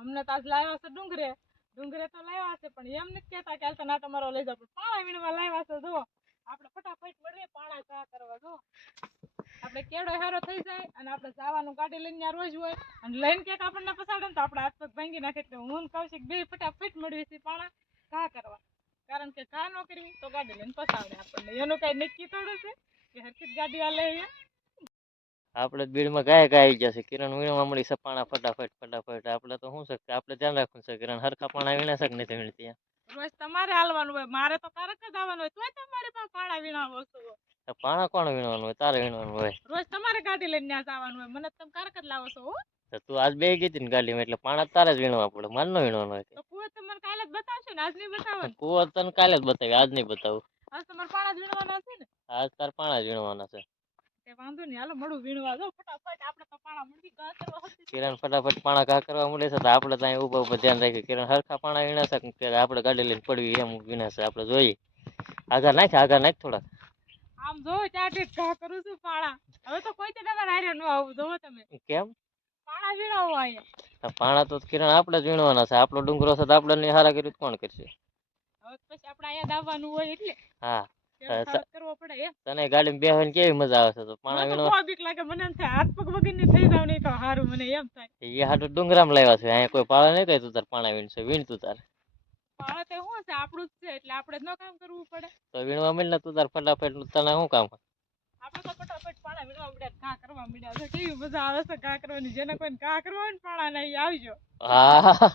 અમને તો આજ લાવ્યા છે ડુંગરે. ડુંગરે તો લાવ્યા છે પણ એમ નથી કેતા કે હાલ તો મારો લઈ જાવ પણ પાણા વીણવા લાવ્યા છે જો આપણે ફટાફટ વળીએ પાણા ચા કરવા જો આપણે કેળો હારો થઈ જાય અને આપણે જવાનું ગાડી લઈને ત્યાં રોજ હોય. અને લઈને ક્યાંક આપણને પસાડે ને તો આપણે હાથ પગ ભાંગી નાખે એટલે હું કૌશિક બે ફટાફટ મળવી છે પાણા ઘા કરવા. કારણ કે ઘા નોકરી તો ગાડી લઈને પસાડે આપણને. એનું કઈ નક્કી થોડું છે કે હરખી ગાડી હાલે અહીંયા આપણે બીડમાં ગાય ગાય આવી જશે. કિરણ વીણવા મળી સપાણા પાણા ફટાફટ ફટાફટ. કે આપણે ધ્યાન રાખવું છે કિરણ હરખા પાણા વીણે છે કે નથી વીણતી રોજ તમારે હાલવાનું હોય મારે તો કારક જ આવવાનું હોય તોય તમારે પણ પાણા વીણાવો છો પાણા કોણ વીણવાનું હોય? તારે વીણવાનું હોય. રોજ તમારે ગાડી લઈને ત્યાં જવાનું હોય મને તમે કારક જ લાવો છો તો તું આજ બે ગઈ હતી ને ગાડીમાં એટલે પાણા તારે જ વીણવા પડે મારે ન વીણવાનું હોય તો કુવો તો કાલે જ બતાવશો ને આજ નહીં બતાવો કુવત કુવો તને કાલે જ બતાવી આજ નહીં બતાવું આજ તમારે પાણા જ વીણવાના છે ને. આજ તાર પાણા જ વીણવાના છે. વાંધો નહીં હાલો મળું વીણવા દો ફટાફટ આપણે કિરણ ફટાફટ પાણા ઘા કરવા મળે છે તો આપણે ત્યાં ઊભા ઊભા ધ્યાન રાખીએ કિરણ હરખા પાણા વીણે છે કે આપણે ગાડી લઈને પડવી એમ વીણે છે. આપણે જોઈએ. આગળ નાખ આગળ નાખ થોડા આમ જો ચાર ટેક ઘા કરું છું પાણા. હવે તો કોઈ તમારે હારે ન આવું જો તમે. કેમ? પાણા વીણાવો તો પાણા તો કિરણ આપણે જ વીણવાના છે. આપણો ડુંગરો છે તો આપણે હારા કર્યું કોણ કરશે? હવે પછી આપણે અહીંયા દાવવાનું હોય એટલે. હા. કરવો પડે તને ગાડીમાં બેહવાની કેવી મજા આવે છે પાણા બીક લાગે મને એમ થાય હાથ પગ વગરની થઈ જાવ નહીં તો સારું મને એમ થાય. એ હાટું ડુંગરામ લાવ્યા છે અહીંયા કોઈ પાળે નહીં તું તાર પાણા વીણશે વીણ તું તાર. પાણા તો શું છે આપણું જ છે એટલે આપણે જ ન કામ કરવું પડે. તો વીણવા મળે ને તું તાર ફટાફટ તને શું કામ? આપણે તો ફટાફટ પાણા વીણવા મળ્યા ઘા કરવા મળ્યા છે કેવી મજા આવે છે ઘા કરવાની જેને કોઈને ઘા કરવા હોય ને પાણા નહીં આવજો હા.